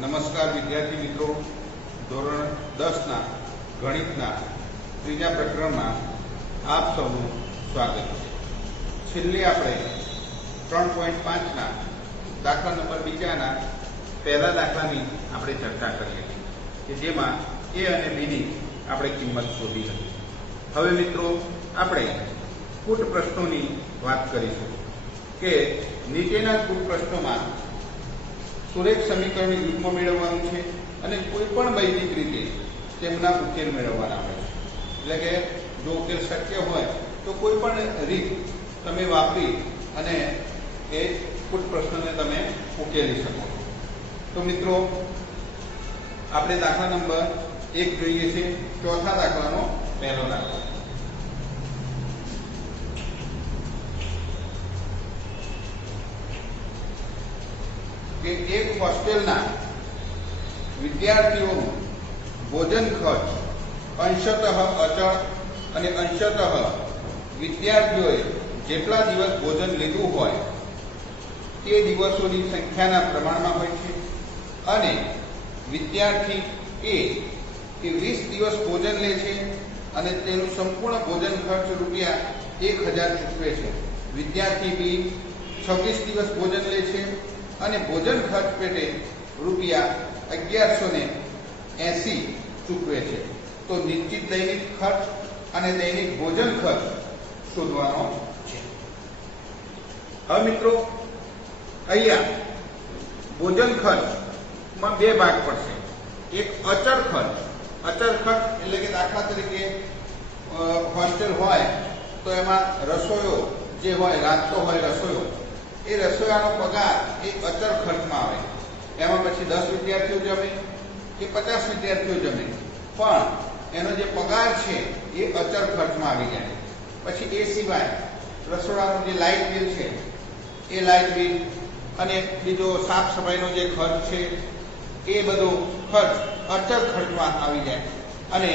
નમસ્કાર વિદ્યાર્થી મિત્રો, ધોરણ 10 ના ગણિતના ત્રીજા પ્રકરણમાં આપ સૌનું સ્વાગત છે. છેલ્લે આપણે 3.5 ના દાખલા નંબર 2 ના પહેલા દાખલાની આપણે ચર્ચા કરી હતી કે જેમાં a અને b ની આપણે કિંમત શોધી હતી. હવે મિત્રો આપણે કુટ પ્રશ્નોની વાત કરીશું કે નીચેના કુટ પ્રશ્નોમાં સુરેખ સમીકરણનું યુગ્મ મેળવવાનું છે અને કોઈ પણ વૈદિક રીતે તેમના ઉકેલ મેળવવાના હોય છે. એટલે કે જો ઉકેલ શક્ય હોય તો કોઈ પણ રીત તમે વાપરી અને એ કુટ પ્રશ્નને તમે ઉકેલી શકો. તો મિત્રો આપણે દાખલા નંબર 1 જોઈએ છે. ચોથા દાખલાનો પહેલો દાખલો કે એક હોસ્ટેલના વિદ્યાર્થીઓનું ભોજન ખર્ચ અંશતઃ અચળ અને અંશતઃ વિદ્યાર્થીઓએ જેટલા દિવસ ભોજન લીધું હોય તે દિવસોની સંખ્યાના પ્રમાણમાં હોય છે અને વિદ્યાર્થી એ 20 દિવસ ભોજન લે છે અને તેનું સંપૂર્ણ ભોજન ખર્ચ રૂપિયા 1000 ચૂકવે છે. વિદ્યાર્થી બી 26 દિવસ ભોજન લે છે અને ભોજન ખર્ચ પેટે રૂપિયા 1180 ચૂકવે છે. તો નિશ્ચિત દૈનિક ખર્ચ અને દૈનિક ભોજન ખર્ચ શોધવાનો છે. હવે મિત્રો અહીંયા ભોજન ખર્ચમાં બે ભાગ પડશે. એક અચળ ખર્ચ. અચળ ખર્ચ એટલે કે દાખલા તરીકે હોસ્ટેલ હોય તો એમાં રસોઈયો જે હોય, રાંધતો હોય રસોઈયો, એ રસોઈયાનો પગાર એ અચળ ખર્ચમાં આવે. એમાં પછી 10 વિદ્યાર્થીઓ જમે કે 50 વિદ્યાર્થીઓ જમે, પણ એનો જે પગાર છે એ અચળ ખર્ચમાં આવી જાય. પછી એ સિવાય રસોડાનું જે લાઇટ બિલ છે એ લાઇટ બિલ અને બીજો સાફ સફાઈનો જે ખર્ચ છે એ બધો ખર્ચ અચળ ખર્ચમાં આવી જાય અને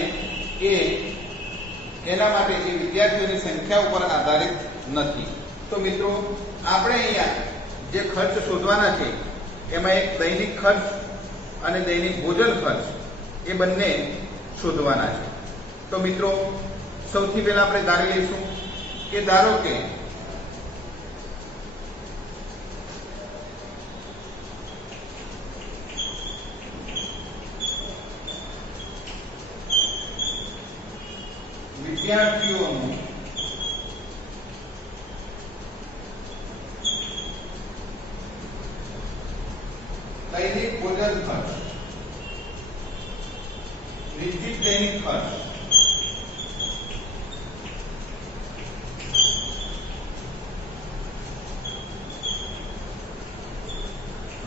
એના માટે એ વિદ્યાર્થીઓની સંખ્યા ઉપર આધારિત નથી. તો મિત્રો આપણે અહીંયા જે ખર્ચ શોધવાના છે એમાં એક દૈનિક ખર્ચ અને દૈનિક ભોજન ખર્ચ એ બંને શોધવાના છે. તો મિત્રો સૌથી પહેલા આપણે ધારી લઈશું કે ધારો કે વિદ્યાર્થીઓનું દૈનિક ભોજન ખર્ચ, નિશ્ચિત દૈનિક ખર્ચ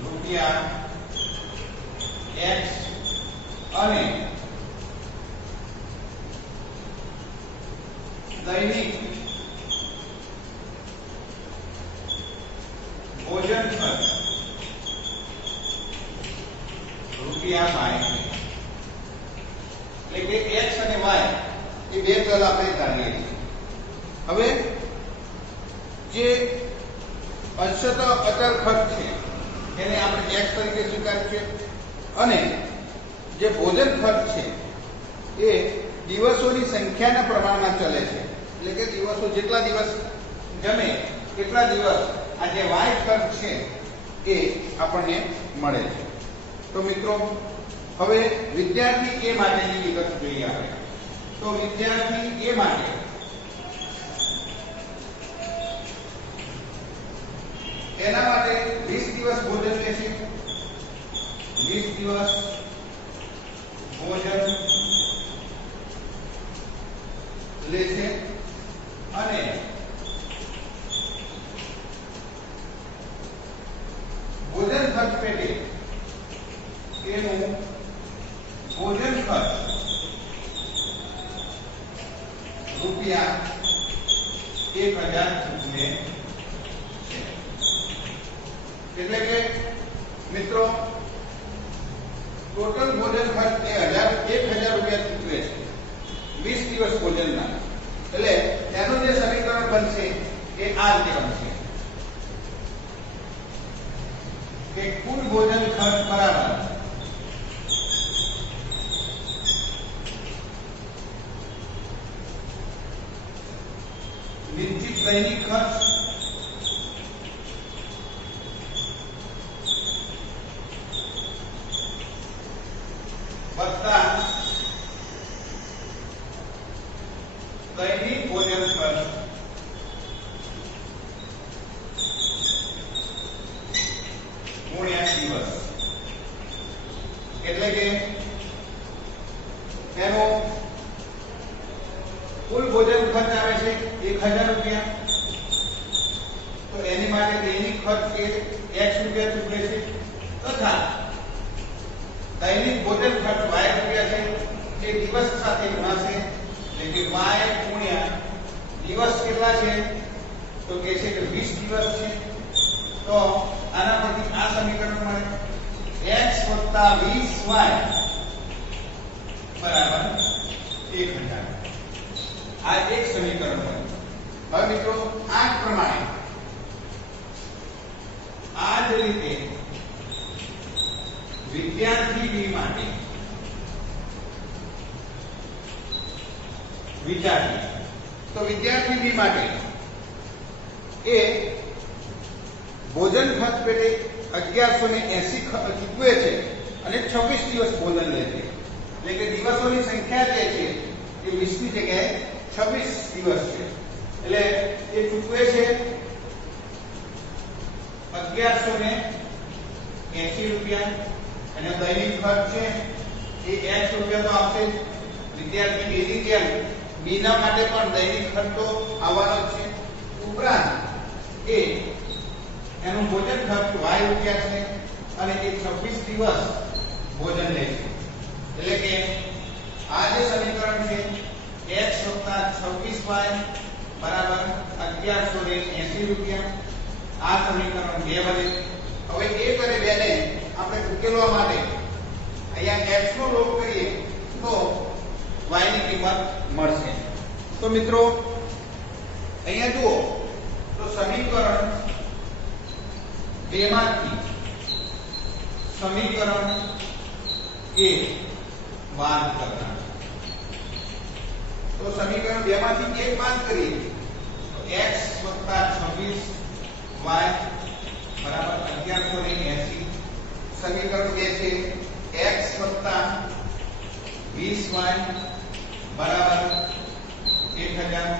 રૂપિયા x અને દૈનિક ભોજન ખર્ચ રૂપિયા y. એટલે કે x અને y એ બે ચલ આપણે ધારીએ છીએ. હવે જે અંશતઃ અચળ ખર્ચ છે એને આપણે x તરીકે સ્વીકારીએ અને જે ભોજન ખર્ચ છે એ દિવસોની સંખ્યાના પ્રમાણમાં ચલે છે. એટલે કે દિવસો જેટલા દિવસ જમે એટલા દિવસ આ જે y ખર્ચ છે એ આપણને મળે છે. તો મિત્રો હવે વિદ્યાર્થી એ માટેની વિગત જોઈએ આપણે. તો વિદ્યાર્થી એ માટે એના માટે 20 દિવસ ભોજન લે છે. 20 દિવસ ભોજન લે છે અને ભોજન ખર્ચ પેટે એનું ભોજન ખર્ચ રૂપિયા 1000 ચૂકવે છે. એટલે કે મિત્રો ટોટલ ભોજન ખર્ચ એ 1000 રૂપિયા ચૂકવે છે 20 દિવસ ભોજનના. એટલે એનું જે સમીકરણ બનશે એ આ રીતે બનશે કે કુલ ભોજન ખર્ચ બરાબર દિવસ, એટલે કે એનો કુલ ભોજન ખર્ચ આવે છે 1000 રૂપિયા. તો એની માટે દૈનિક ખર્ચ એ x રૂપિયા ચૂકવે છે તથા દૈનિક ભોજન ખર્ચ y રૂપિયા છે જે દિવસ સાથે ગુણાશે, એટલે કે y ગુણ્યા દિવસ કેટલા છે તો કે છે કે 20 દિવસ છે. તો આના પરથી આ સમીકરણ મળે x + 20y બરાબર 1000. આ એક સમીકરણ બને. હવે મિત્રો આ પ્રમાણે આ જ રીતે વિદ્યાર્થી બી માટે વિચારીએ તો વિદ્યાર્થી બી માટે એ ભોજન ખર્ચ પેટે 1180 ચૂકવે છે અને 26 દિવસ ભોજન લે છે, એટલે કે દિવસોની સંખ્યા જે છે એ 20 ની જગ્યાએ 26 દિવસ છે. એટલે એ ચૂકવે છે 1180 રૂપિયા અને દૈનિક ખર્ચ છે એ x રૂપિયા તો આવશે. વિદ્યાર્થી બેની જેમ બીના માટે પણ દૈનિક ખર્ચ તો આવવાનો જ છે. ઉપરાંત એ એનું ભોજન ખર્ચ y રૂપિયા છે અને એ 26 દિવસ ભોજન લે છે, એટલે કે આ જે સમીકરણ છે x + 26y બરાબર 1180 રૂપિયા. આ સમીકરણ 2 બને. હવે 1 અને 2 ને આપણે ઉકેલવા માટે અહીંયા x નો લોપ કરીએ તો y ની કિંમત મળશે. તો મિત્રો અહીંયા જુઓ તો સમીકરણ 2 માંથી સમીકરણ 1 બાદ કરતા. તો સમીકરણ 2 માંથી 1 બાદ કરીએ તો x + 26y બરાબર 1180. સમીકરણ 2 છે x + 20y બરાબર 1000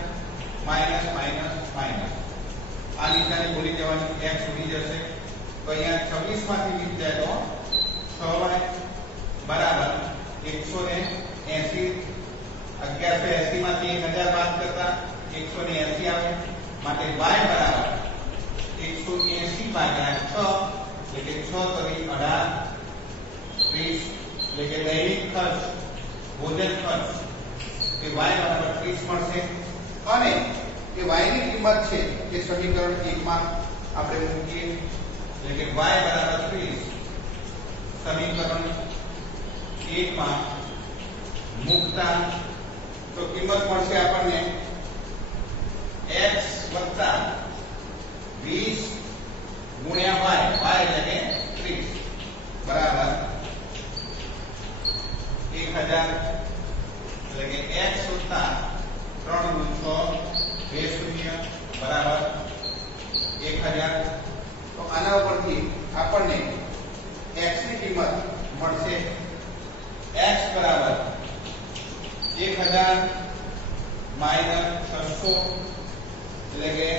માઈનસ માઈનસ માઈનસ. આ નિશાની ભૂલી જવાની, x ઉડી જશે તો અહીંયા 26 માંથી 20 જાય તો 6y બરાબર 180. 1180 માંથી 1000 બાદ કરતા 180 આવે, માટે y બરાબર 180 ભાગ્યા 6, એટલે કે 6 તરી 18 30, એટલે કે દૈનિક ખર્ચ ભોજન ખર્ચ એ y બરાબર 30 મળશે. અને એ y ની કિંમત છે એ સમીકરણ 1 માં આપણે મૂકીએ, એટલે કે y બરાબર 30 સમીકરણ 1 માં મૂકતા તો કિંમત મળશે આપણને x + 20 ગુણ્યા y, એટલે કે 30 બરાબર 1000, એટલે કે x + 3 × 6 20 બરાબર 1000. તો આના ઉપરથી આપણને x ની કિંમત મળશે x બરાબર 1000 માઈનસ 600, એટલે કે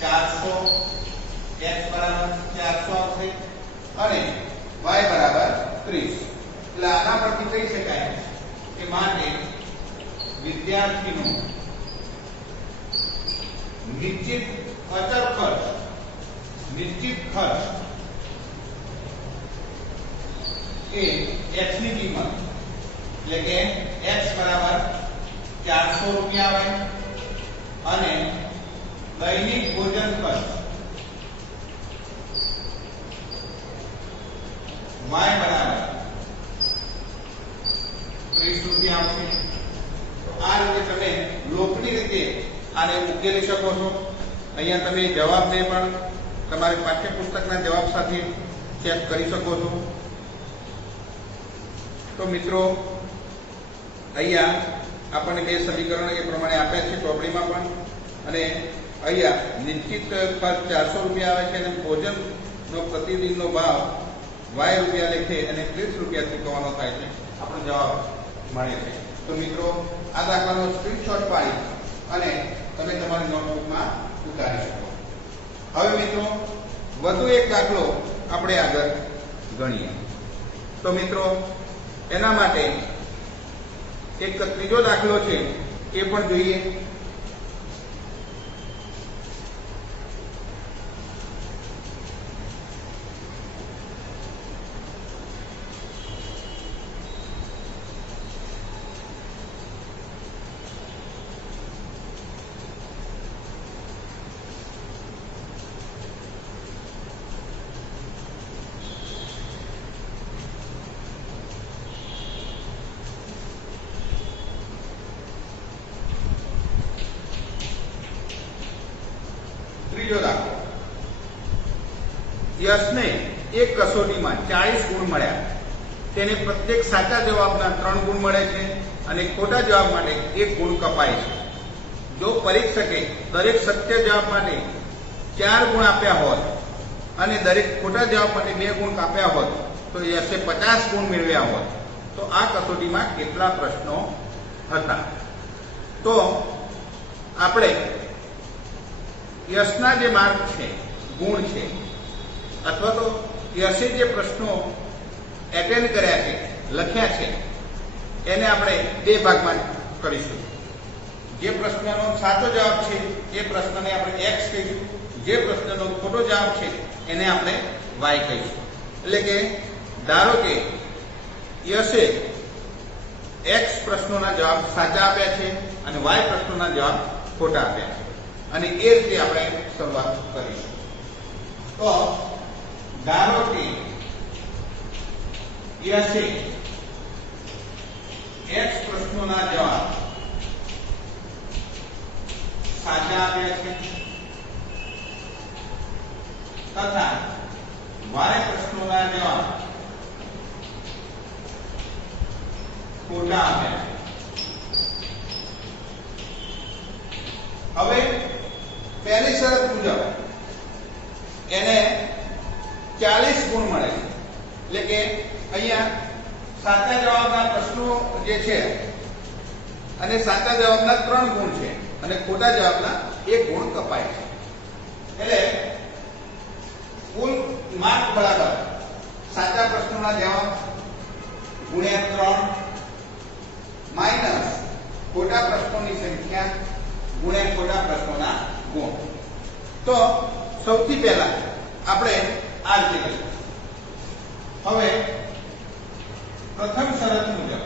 400. x બરાબર 400 આવશે અને y બરાબર 30. એટલે આના પરથી કહી શકાય કે માટે વિદ્યાર્થીનો નિશ્ચિત અચળ ખર્ચ એ x ની કિંમત, એટલે કે x બરાબર 400 રૂપિયા આવે અને દૈનિક ભોજન ખર્ચ y બરાબર 30 રૂપિયા આવશે. તો આ રીતે તમે લોપની રીતે આને ઉકેલી શકો છો. અહીંયા તમે જવાબને પણ તમારી પાઠ્યપુસ્તકના જવાબ સાથે ચેક કરી શકો છો. તો મિત્રો અહીંયા આપણને બે સમીકરણ એ પ્રમાણે આપ્યા છે ચોપડીમાં પણ, અને અહીંયા નિશ્ચિત ખર્ચ 400 રૂપિયા આવે છે અને ભોજનનો પ્રતિદિનનો ભાવ y રૂપિયા લેખે અને 30 રૂપિયા ચૂકવવાનો થાય છે. આપણો જવાબ મળે છે. તો મિત્રો આ દાખલાનો સ્ક્રીનશોટ પાડી અને તમે તમારી નોટબુકમાં ઉતારી શકો. હવે મિત્રો વધુ એક દાખલો આપણે આગળ ગણીએ. તો મિત્રો એના માટે એક ત્રીજો દાખલો છે એ પણ જોઈએ. ત્રીજો દાખલો, યશને એક કસોટીમાં 40 ગુણ મળ્યા. તેને પ્રત્યેક સાચા જવાબના 3 ગુણ મળે છે અને ખોટા જવાબ માટે 1 ગુણ કપાય છે. જો પરીક્ષકે દરેક સત્ય જવાબ માટે 4 ગુણ આપ્યા હોત અને દરેક ખોટા જવાબ માટે 2 ગુણ કાપ્યા હોત તો યશે 50 ગુણ મેળવ્યા હોત. તો આ કસોટીમાં કેટલા પ્રશ્નો હતા? તો આપણે યશના જે માર્ક છે, ગુણ છે, અથવા તો યશે જે પ્રશ્નો એટેન્ડ કર્યા છે, લખ્યા છે, એને આપણે 2 ભાગમાં કરીશું. જે પ્રશ્નનો સાચો જવાબ છે એ પ્રશ્નને આપણે x કહીશું, જે પ્રશ્નનો ખોટો જવાબ છે એને આપણે y કહીશું. એટલે કે ધારો કે યશે x પ્રશ્નોના જવાબ સાચા આપ્યા છે અને y પ્રશ્નોના જવાબ ખોટા આપ્યા છે, અને એ રીતે આપણે શરૂઆત કરીશું. તો ધારો કે યશે x પ્રશ્નોના જવાબ સાચા આપ્યા છે તથા y પ્રશ્નોના જવાબ ખોટા આપ્યા છે. હવે પહેલી શરત મુજબ એને 40 ગુણ મળે છે. એટલે કે અહીંયા સાચા જવાબના પ્રશ્નો જે છે અને સાચા જવાબના 3 ગુણ છે અને ખોટા જવાબના 1 ગુણ કપાય છે. એટલે કુલ માર્ક બરાબર સાચા પ્રશ્નોના જવાબ ગુણ્યા 3 માઈનસ ખોટા પ્રશ્નોની સંખ્યા ગુણ્યા ખોટા પ્રશ્નોના ગુણ. તો સૌથી પહેલા આપણે આ રીતે કરીશું. હવે પ્રથમ શરત મુજબ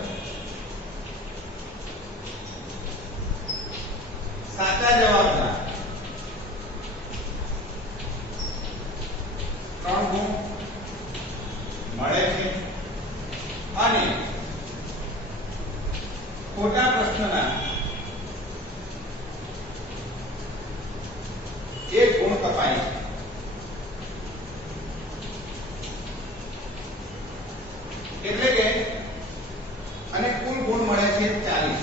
સાચા જવાબના 3 ગુણ મળે છે અને ખોટા પ્રશ્નના 1 ગુણ કપાય છે. એટલે કે અને કુલ ગુણ મળે છે 40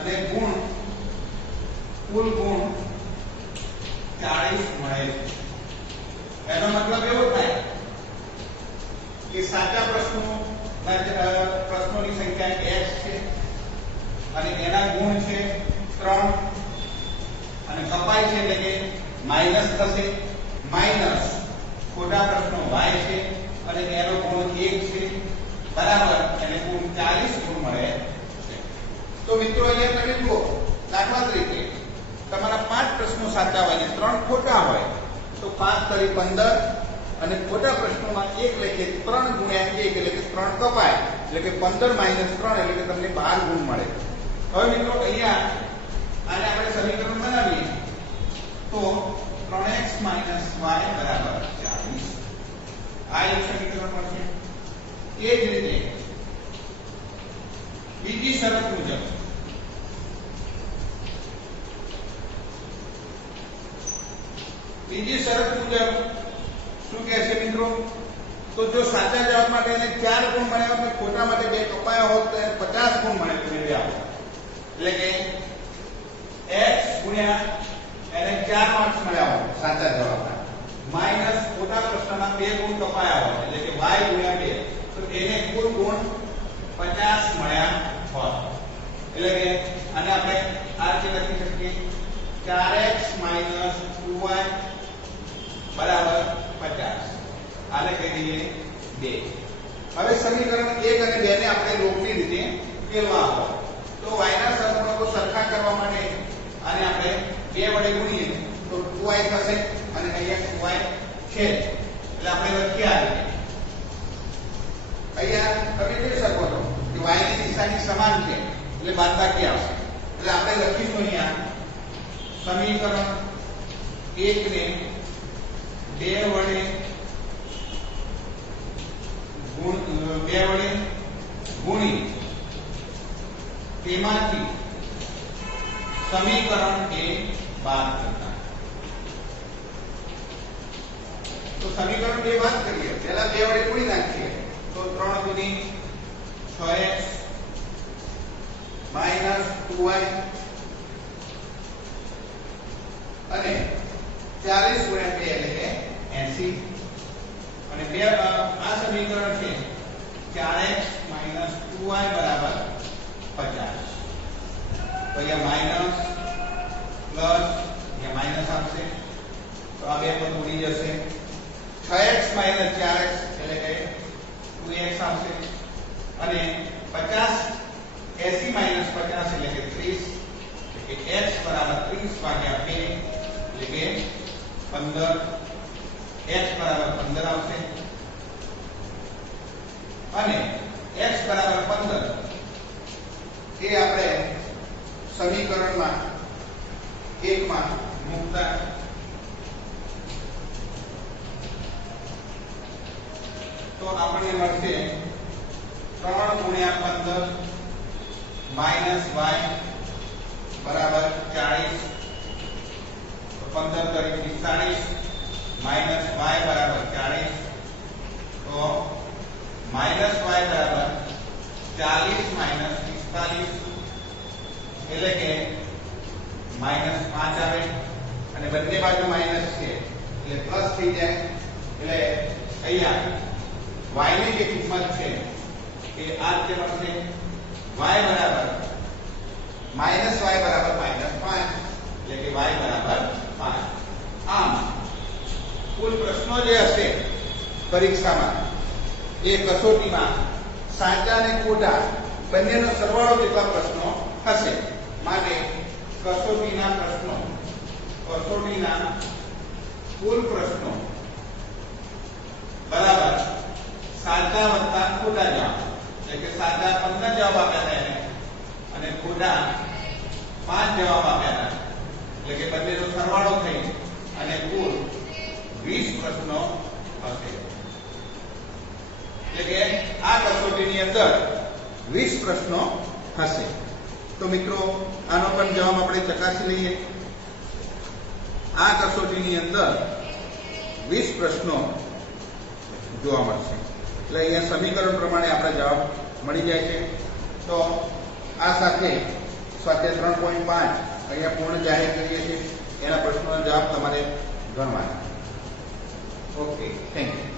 અને કુલ ગુણ 40 મળે છે. એનો મતલબ એવો થાય કે સાચા પ્રશ્નોની સંખ્યા x છે અને એના ગુણ છે 3 અને કપાય છે એટલે કે માઈનસ થશે, માઈનસ ખોટા પ્રશ્નો y છે અને એનો ગુણ 1 છે બરાબર, અને કુલ 40 ગુણ મળે છે. તો મિત્રો અહીંયા તમે જુઓ, દાખલા તરીકે તમારા 5 પ્રશ્નો સાચા હોય અને 3 ખોટા હોય તો 5 તરી 15 અને ખોટા પ્રશ્નોમાં 1 લખીએ 3 ગુણ્યા 1 એટલે કે 3 કપાય એટલે કે 15 માઈનસ 3 એટલે કે તમને 12 ગુણ મળે. હવે મિત્રો અહીંયા આને આપણે સમીકરણ બનાવીએ તો 3x y બરાબર 40 આ એક સમીકરણ મળશે. એ જ રીતે બીજી શરત મુજબ શું કહે છે મિત્રો? તો જો સાચા જવાબ માટે એને 4 ગુણ મળ્યા હોત અને ખોટા માટે 2 કપાયા હોત તો એને 50 ગુણ મળ્યા હોત. એટલે કે x ગુણ્યા એને 4 માર્ક્સ મળ્યા હોત સાચા જવાબના, માઈનસ ખોટા પ્રશ્નના 2 ગુણ કપાયા હોત એટલે કે y ગુણ્યા 2 તો એને કુલ ગુણ 50 મળ્યા હોત. એટલે કે આને આપણે આ રીતે લખી શકીએ 4x 2y બરાબર 50. આને કહી દઈએ b. 2. હવે સમીકરણ 1 અને 2 ને આપણે લોપની રીતે ફેરવા હોય તો y ના સહગુણકો સરખા કરવા માટે આને આપણે 2 વડે ગુણીએ તો 2y થશે અને અહીંયા 2y છે એટલે આપણે લખીએ આ રીતે. અહીંયા તમે જોઈ શકો છો કે y ની દિશાની સમાન છે એટલે બાદબાકી આવશે એટલે આપણે લખીશું અહીંયા સમીકરણ 1 ને 2 વડે ગુણી તેમાંથી સમીકરણ એ બાદ કરતા. તો સમીકરણ 2 બાદ કરીએ પહેલા 2 વડે ગુણી નાખીએ તો 3 ગુણી 6x માઈનસ 2y અને 40 ગુણ્યા 2 એટલે કે 80 અને બે આ સમીકરણ છે 4x 2y બરાબર 50. તો અહીંયા માઈનસ પ્લસ અહીંયા માઈનસ આવશે તો આ બે પદ ઉડી જશે. 6x 4x એટલે કે 2x આવશે અને 50 80 50 એટલે કે 30 એટલે કે x બરાબર 30 ભાગ્યા 2 એટલે કે 15 x બરાબર 15 આવશે અને x બરાબર 15 એ આપણે સમીકરણમાં 1 માં મૂકતા તો આપણને મળશે 3 ગુણ્યા 15 માઈનસ y બરાબર 40 તો 15 તરીકે 45 માઈનસ y બરાબર 40 તો માઈનસ y બરાબર 40 માઈનસ 45 એટલે કે માઈનસ 5 આવે અને બંને બાજુ માઈનસ છે એટલે પ્લસ થઈ જાય એટલે અહીંયા y ની જે કિંમત છે એ આ રીતે મળશે y બરાબર માઈનસ y બરાબર માઈનસ 5 એટલે કે y બરાબર 5. આમ કુલ પ્રશ્નો જે હશે પરીક્ષામાં એ કસોટીમાં સાચા અને ખોટા બંનેનો સરવાળો જેટલા પ્રશ્નો હશે માટે કસોટીના કુલ પ્રશ્નો બરાબર સાચા વત્તા ખોટા જવાબ એટલે કે સાચા 15 જવાબ આપ્યા હતા એને અને ખોટા 5 જવાબ આપ્યા હતા એટલે કે બંનેનો સરવાળો થઈ અને કુલ 20 પ્રશ્નો હશે. એટલે કે આ કસોટીની અંદર 20 પ્રશ્નો હશે. તો મિત્રો આનો પણ જવાબ આપણે ચકાસી લઈએ. આ કસોટીની અંદર 20 પ્રશ્નો જોવા મળશે એટલે અહીંયા સમીકરણ પ્રમાણે આપણે જવાબ મળી જાય છે. તો આ સાથે સ્વાધ્યાય 3.5 અહીંયા પૂર્ણ જાહેર કરીએ છીએ. એના પ્રશ્નોના જવાબ તમારે ગણવાના. Okay, thank you.